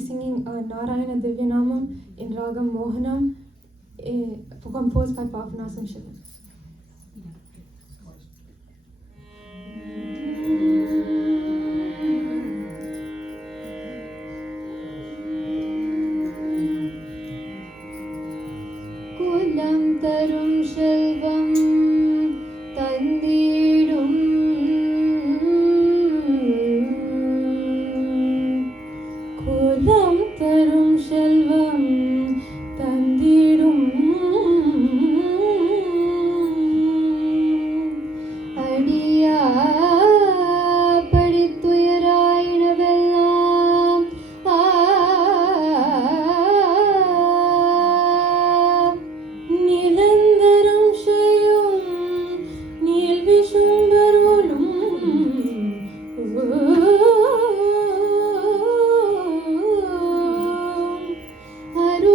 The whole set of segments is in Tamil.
be singing Narayana Divyanamam in Ragam Mohanam, composed by Papanasam Shivan. Kulam tarum shelvam tandidum Kulam tarum shelvam tandidum Adiya padituyarainavellam Nilandaram sheyum nilvishumbarolum Aru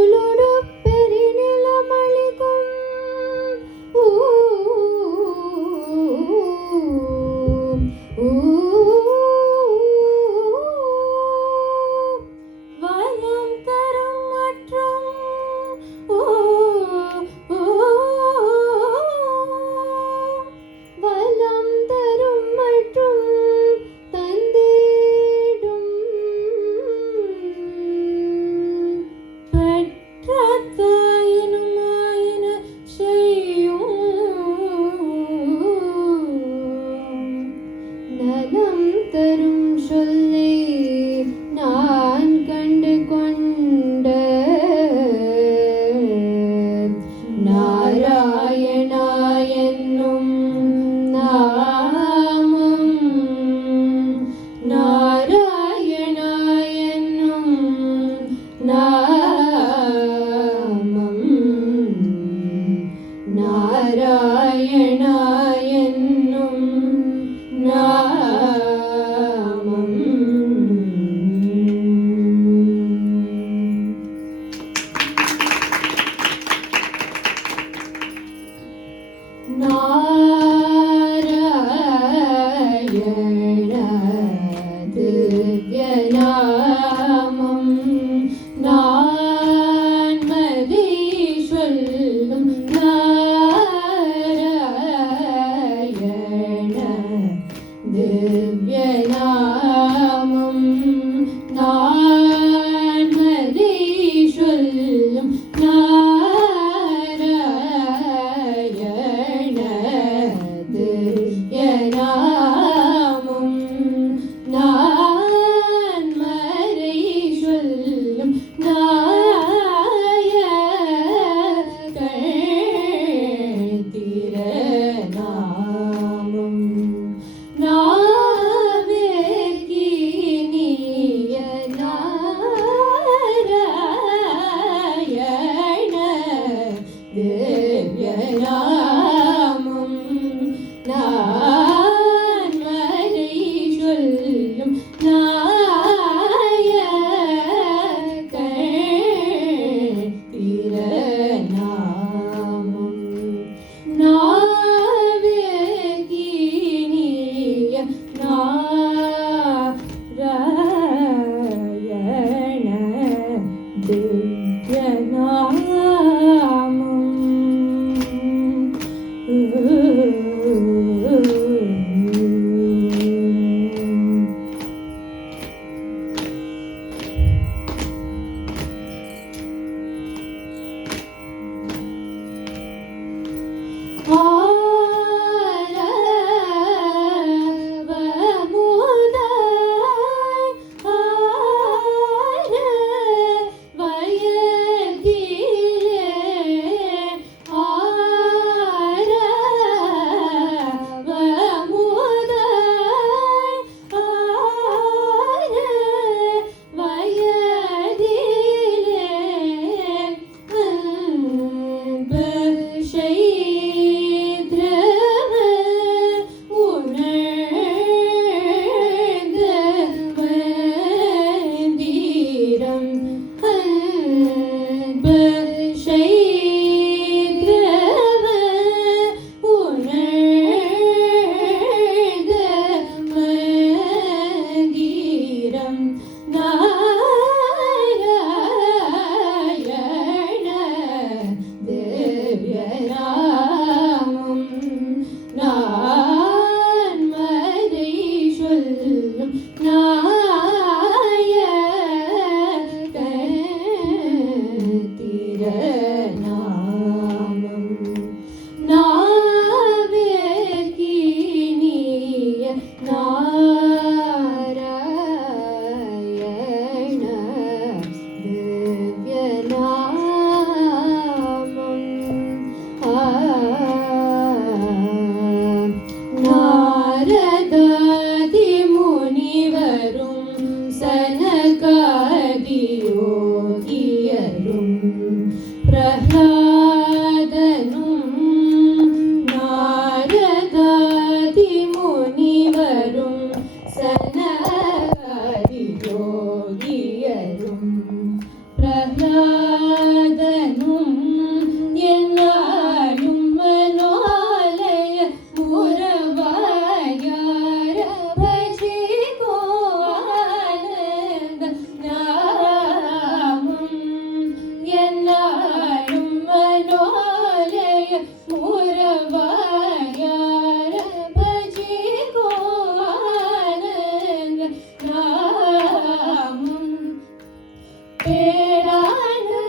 பேரானந்தம்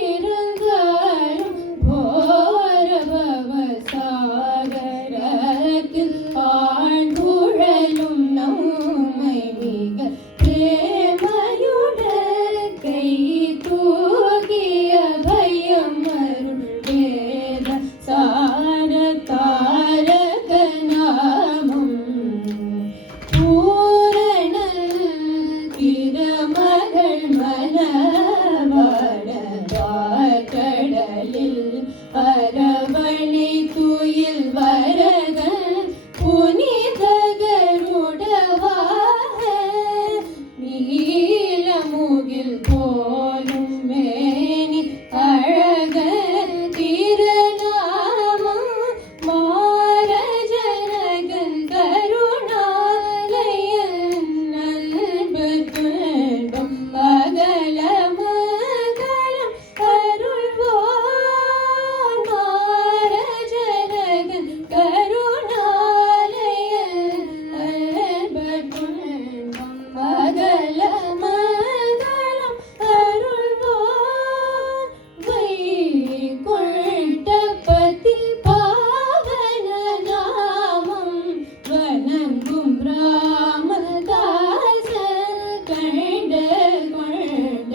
இருந்தாலும் கோர பவசாகரத்தில் ஆழ்ந்துழலும் நம்மை மிக பிரேமையுடன் கை தூக்கிய பயம் அருள் வேத சார தாரக நாமம் பூரண திருமகள் மனவாடலில் அரவணை துயில் வரதன் புனிதகருடவாக நீலமுகில் போலும் மேனி அழக திருநாமம் மாரஜனகன் கருணாலயன் நல்பு துன்பம் அகல மகளம் அருள்வான் மாரஜனகன் கருணாலயன் நல்பு துன்பம் அகல மகளம் அருள்வான் வைகுண்டபதி பாவன நாமம் வணங்கும் ராமதாச கண்ட கொண்ட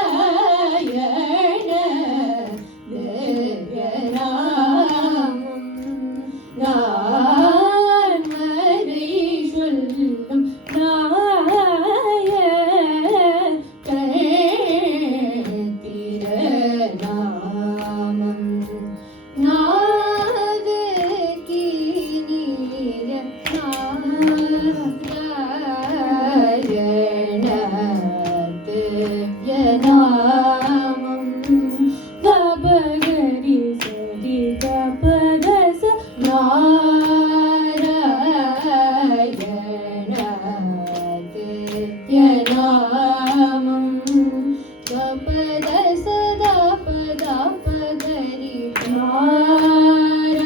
நாராயண தேவராமம் நான் மறை சொல்லும் திருநாமம் நாது கீனிய நாராயண திவ்யநாமம் கபகரி சரி கபதச நாராயண திவ்யநாமம் கபதச தாபதாபகரி நாராயண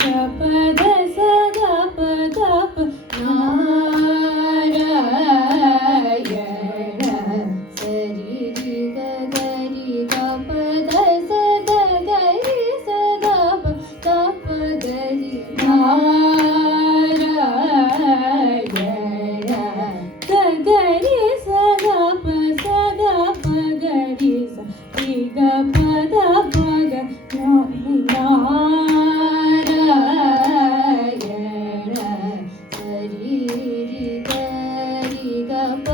கபதச தாபதாப நாராயண சரி கரி கபதச கரி சதாப தாபகரி நாராயண கரி சதாப சதாபகரி சரி கபத பக நாராயண சரி கரி கப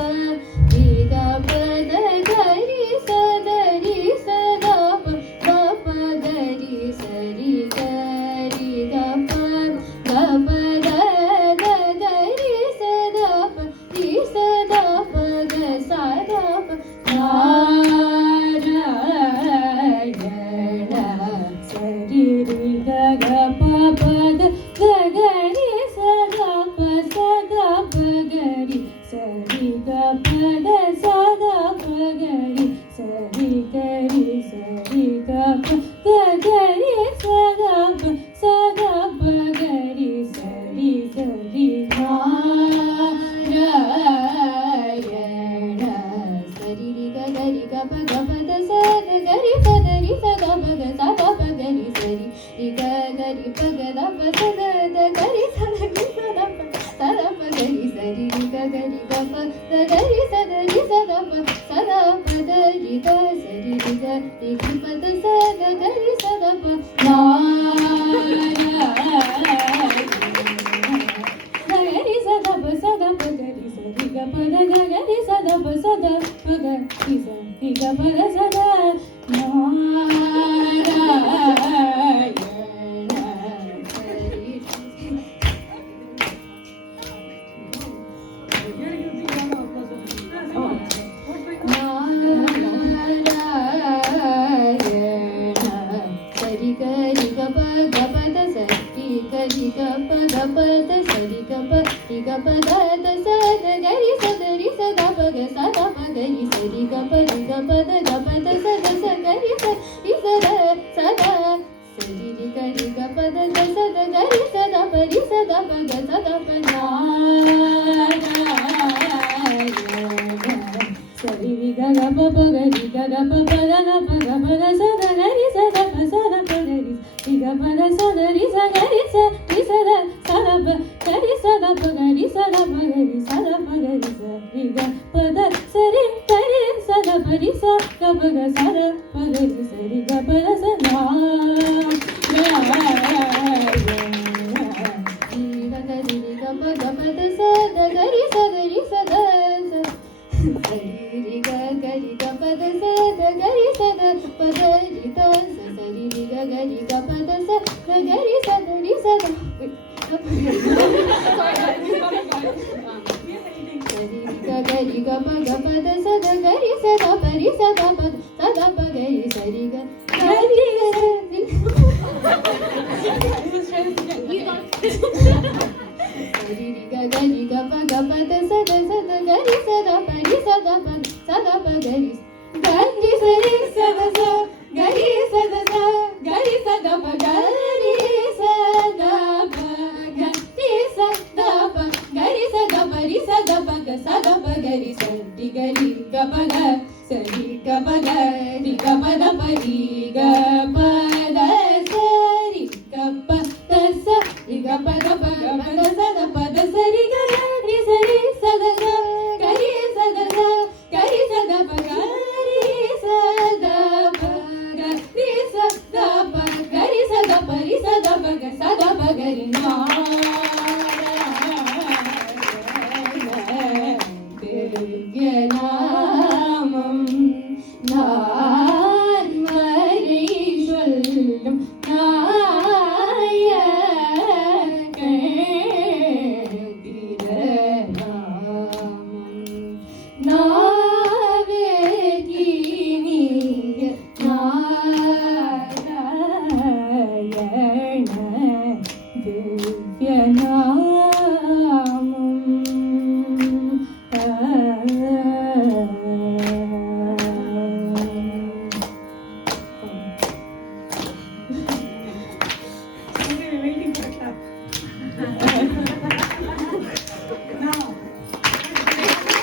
கபத கரி சதரி சதாப கபகரி சரி கரி கப கபத கரி சதாப ரி சதாப க சதாப நாராயண சரி க பத கரி சதாப சதாப கரி சரி கபத சதாப கரி சரி கரி சரி கபத கரி சதாப சதாப கரி சரி சரி நாராயண சரி கரி கப கபத சத கரி சதரி சதாப க சதாப கரி சரி கரி பகதப சத கரி சதரி சதாப சதாப கரி சரி கரி கப கரி சதரி சதாப சதாப கரி க சரி கரி பத சத கரி சதாப கரி சதாப சதாப கரி சரி கபத கரி சதாப சதாப கரி சரி கபத சதா நாராயண சரி Sari sada pa ga sada pa na sari ri ga ga pa pa ga ri ga ga pa pa ga na pa ga pa da sa da ga ri sa da pa ga ri ga pa da sa da ri sa ga ri sa da sa da pa ga ri sa da pa ga ri sa da pa ga ri sa da pa ga ri sa ri ga pa da sa ri ga ri sa da pa ri sa ga pa ga sa da pa ga ri sa ri ga pa da sa na Vietnam